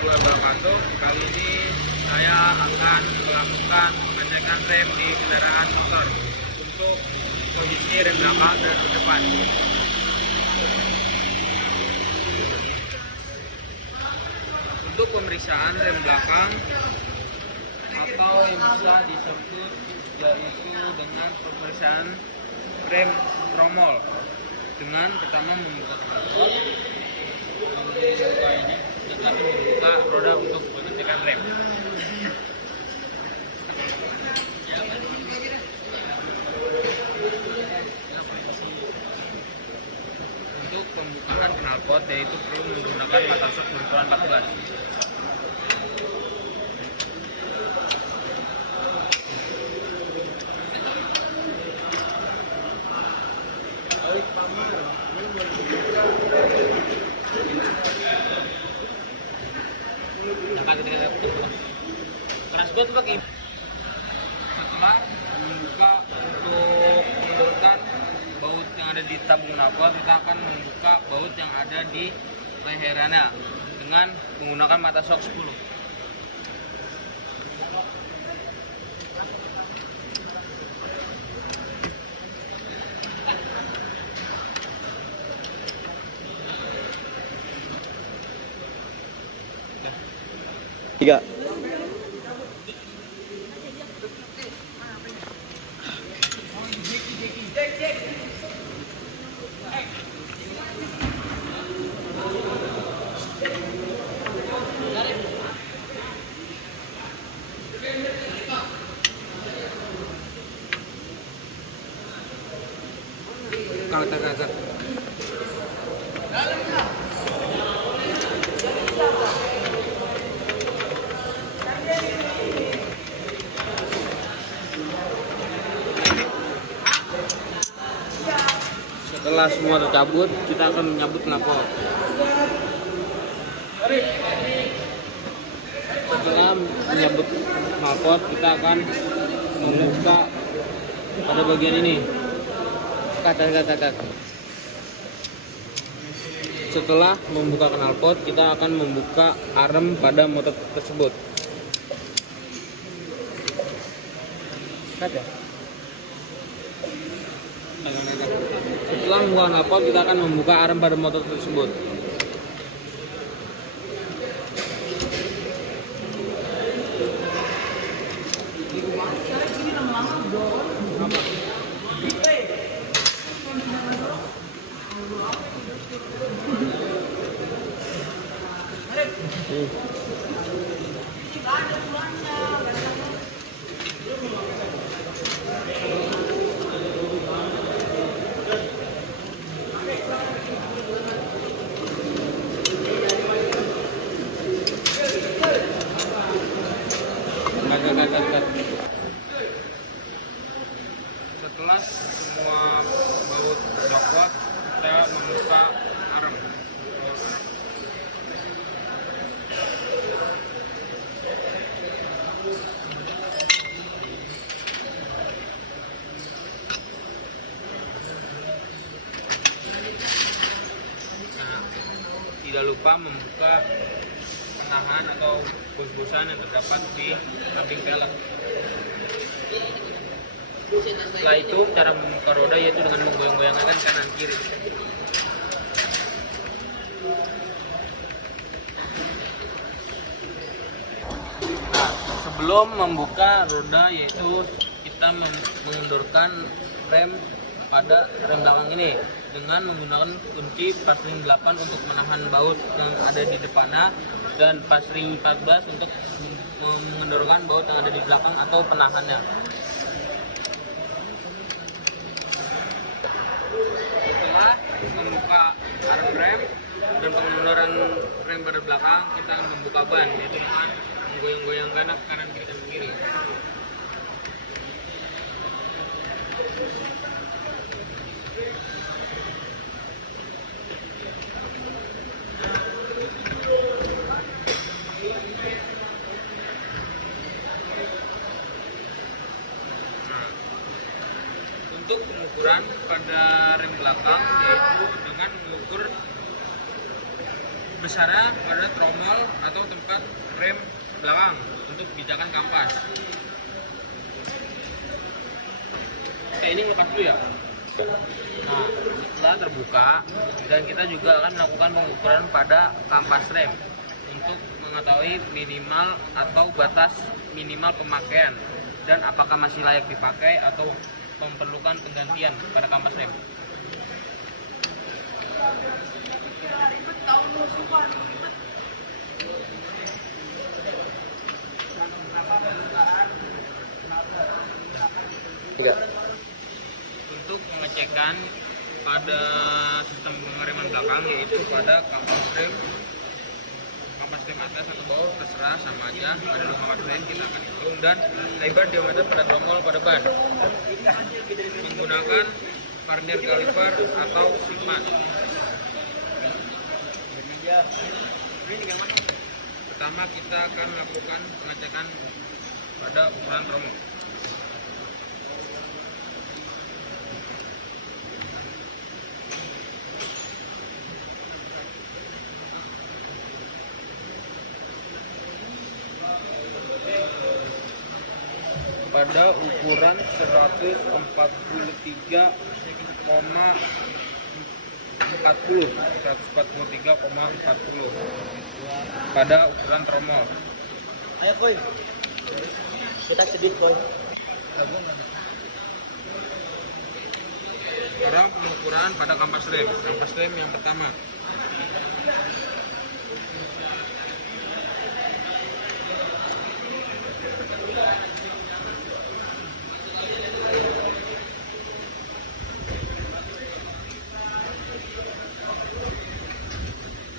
dua balap masuk. Kali ini saya akan melakukan pengecekan rem di kendaraan motor untuk posisi rem belakang dan rem depan. Untuk pemeriksaan rem belakang atau yang bisa disebut yaitu dengan pemeriksaan rem tromol, dengan pertama membuka knalpot, kemudian membuka roda untuk pengecekan rem. Untuk pembukaan knalpot yaitu perlu menggunakan mata sok berukuran 14. Keras pakai. Setelah membuka untuk menurunkan baut yang ada di tabung knalpot, kita akan membuka baut yang ada di leherannya dengan menggunakan mata sok 10. Tiga. Kagak. Setelah semua tercabut, kita akan menyabut knalpot. Setelah menyabut knalpot, kita akan membuka pada bagian ini. Kata. Setelah membuka knalpot, kita akan membuka arem pada motor tersebut. Setelah membuka knalpot, kita akan membuka arem pada motor tersebut. Setelah semua baut tercopot, kita membuka arem. Nah, tidak lupa membuka penahan atau bus-busan yang terdapat di samping velg. Setelah itu, cara membuka roda yaitu dengan menggoyang-goyangkan kanan kiri. Nah, sebelum membuka roda yaitu kita mengendorkan rem pada rem belakang ini dengan menggunakan kunci pasring 8 untuk menahan baut yang ada di depannya dan pasring 14 untuk mengendorkan baut yang ada di belakang atau penahannya. Setelah membuka arm rem dan pengendoran rem pada belakang, kita akan membuka ban yaitu dengan menggoyang-goyangkan kanan kiri. Untuk pengukuran pada rem belakang yaitu dengan mengukur besarnya pada tromol atau tempat rem belakang untuk pijakan kampas. Oke, ini lepas dulu ya. Nah, setelah terbuka, dan kita juga akan melakukan pengukuran pada kampas rem untuk mengetahui minimal atau batas minimal pemakaian dan apakah masih layak dipakai atau memerlukan penggantian pada kampas rem. Tiga. Untuk pengecekan pada sistem pengereman belakang, yaitu pada kampas rem atas atau bawah terserah sama aja, ada dua kampas rem kita akan hitung, dan lebar diameter pada tromol pada ban menggunakan Vernier Caliper atau Sigma. Pertama kita akan melakukan pengecekan pada ukuran tromol. Pada ukuran 143,40 pada ukuran tromol. Ayo Koy, kita sedih Koy. Sekarang pengukuran pada kampas rem. Kampas rem yang pertama.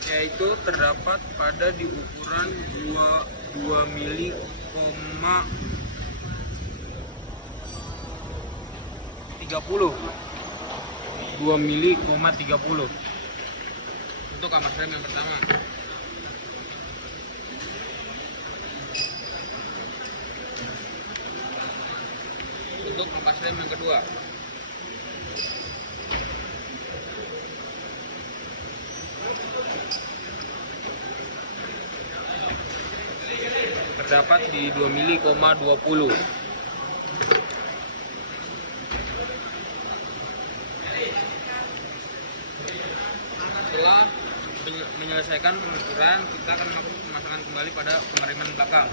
Yaitu terdapat pada di ukuran 2 mili, 30 2 mili, 30 untuk kampas rem yang pertama. Untuk kampas rem yang kedua, terdapat di 2 mili, 20. Setelah menyelesaikan pengukuran, kita akan melakukan pemasangan kembali pada pengereman belakang.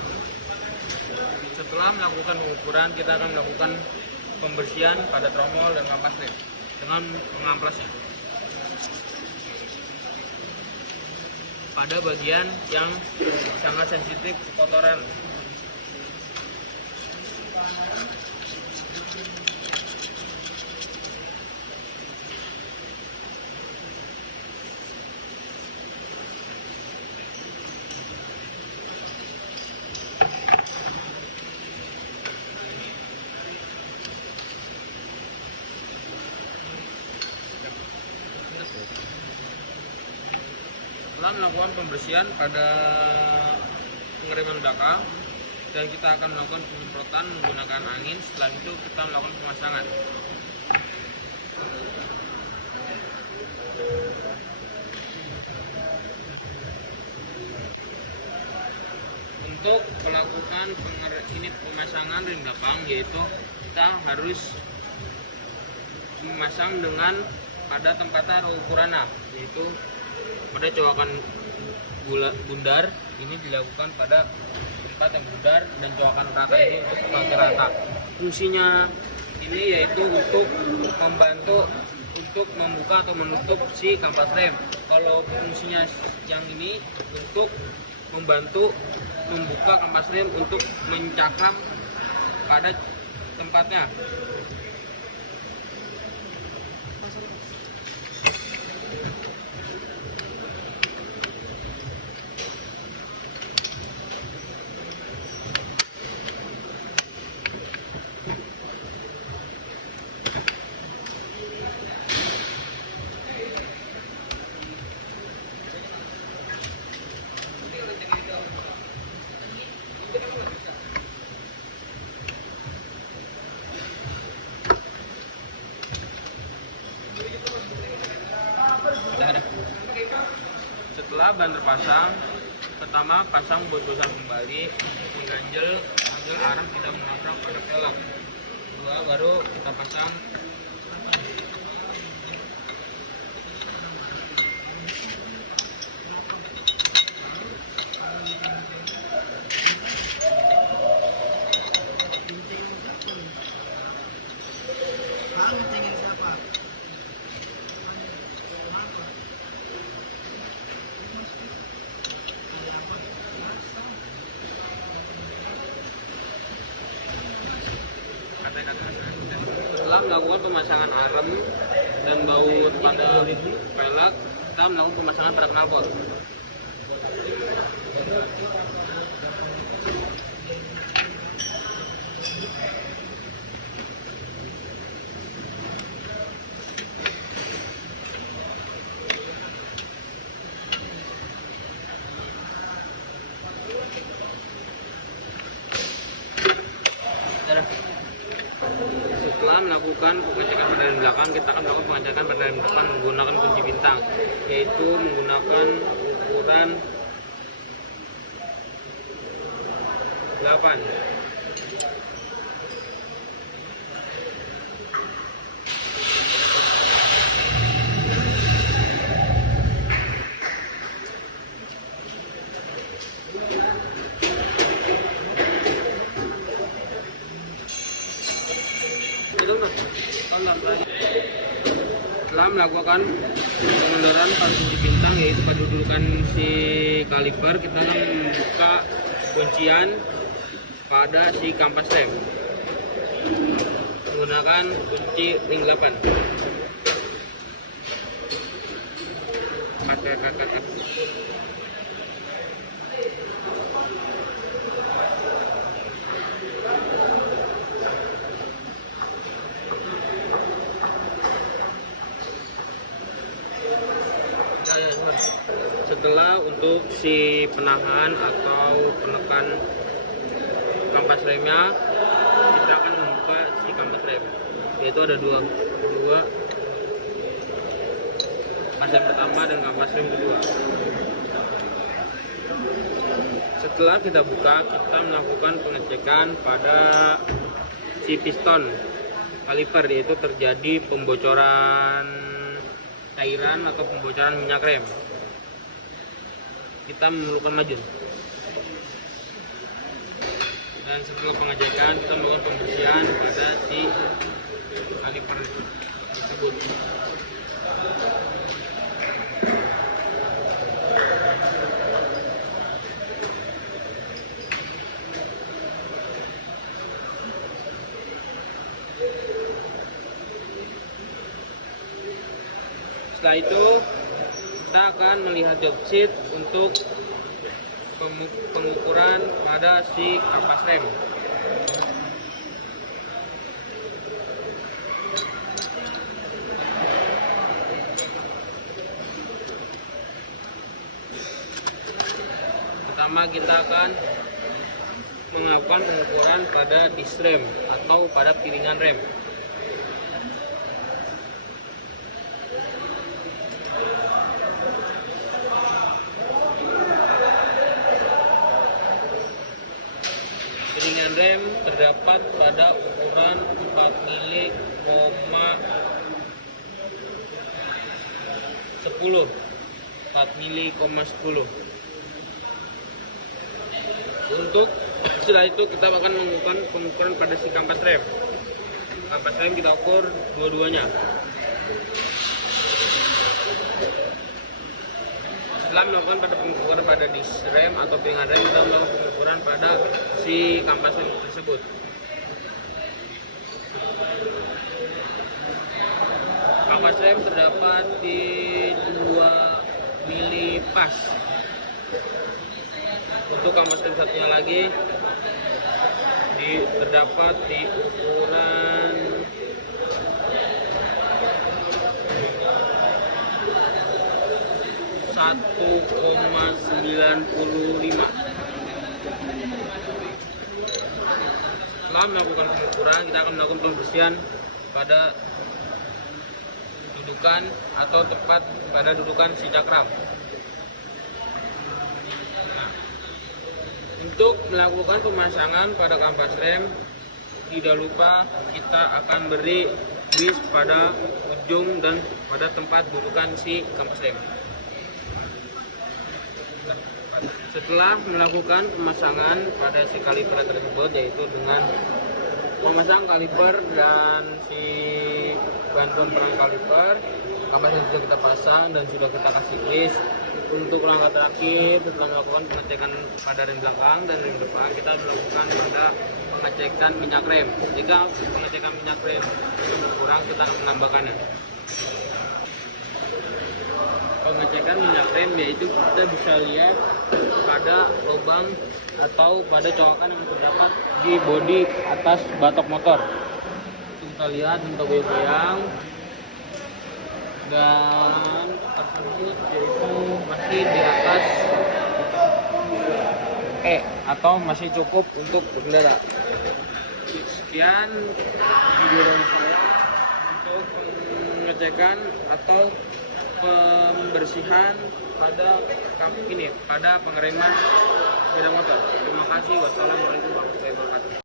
Setelah melakukan pengukuran, kita akan melakukan pembersihan pada tromol dan kampas rem dengan mengamplasnya pada bagian yang sangat sensitif kotoran. Setelah melakukan pembersihan pada pengereman belakang, dan kita akan melakukan penyemprotan menggunakan angin. Setelah itu kita melakukan pemasangan. Untuk melakukan pemasangan rem belakang, yaitu kita harus memasang dengan pada tempatnya atau ukurannya, yaitu pada cowakan bundar. Ini dilakukan pada tempat yang bundar, dan cowakan rata ini untuk pakai rata. Fungsinya ini yaitu untuk membantu untuk membuka atau menutup si kampas rem. Kalau fungsinya yang ini untuk membantu membuka kampas rem untuk mencakram pada tempatnya. ban terpasang, pertama pasang bos-bosan kembali, mengganjel agar arang tidak menabrak pada pelek. Kedua, baru kita pasang setelah melakukan pemasangan arem dan baut pada pelek, kita melakukan pemasangan pada knalpot. Setelah melakukan pengecekan badan belakang, kita akan melakukan pengecekan badan depan menggunakan kunci bintang, yaitu menggunakan ukuran 8. Setelah melakukan pengendoran pada kunci bintang, yaitu pada dudukan si kaliper, kita akan membuka kuncian pada si kampas rem menggunakan kunci ring 8. Setelah untuk si penahan atau penekan kampas remnya, kita akan membuka si kampas rem, yaitu ada dua kampas rem pertama dan kampas rem kedua. Setelah kita buka, kita melakukan pengecekan pada si piston kaliper, yaitu terjadi pembocoran cairan atau pembocoran minyak rem. Kita memerlukan majun, dan setelah pengecekan kita melakukan pembersihan pada si kaliper tersebut. Setelah itu kita akan melihat job sheet untuk pengukuran pada si kampas rem. Pertama kita akan melakukan pengukuran pada disk rem atau pada piringan rem. Piringan rem terdapat pada ukuran 4 mili, 10. 4 mili, 10. Untuk setelah itu kita akan melakukan pengukuran pada si kampas rem. Kampas rem kita ukur dua-duanya. Setelah melakukan pada pengukuran pada disk rem atau piringan rem, kita melakukan pengukuran pada si kampas rem tersebut. Kampas rem terdapat di 2 mili pas. Untuk kampas rem satunya lagi terdapat di ukuran 1,95. Setelah melakukan pengukuran, kita akan melakukan pembersihan pada dudukan atau tepat pada dudukan si cakram. Untuk melakukan pemasangan pada kampas rem, tidak lupa kita akan beri grease pada ujung dan pada tempat dudukan si kampas rem. Setelah melakukan pemasangan pada si kaliper tersebut, yaitu dengan memasang kaliper dan si bantuan perang kaliper, kampas yang sudah kita pasang dan sudah kita kasih grease. Untuk langkah terakhir, setelah melakukan pengecekan pada rem belakang dan rem depan, kita melakukan pada pengecekan minyak rem. Jika pengecekan minyak rem itu berkurang, kita akan menambahkannya. Pengecekan minyak rem yaitu kita bisa lihat pada lubang atau pada colokan yang terdapat di bodi atas batok motor. Kita lihat untuk goyang dan tersebut yaitu masih di atas atau masih cukup untuk berkendara. Sekian video dari saya untuk pengecekan atau pembersihan pada pada pengereman sepeda motor. Terima kasih. Wassalamualaikum warahmatullahi wabarakatuh.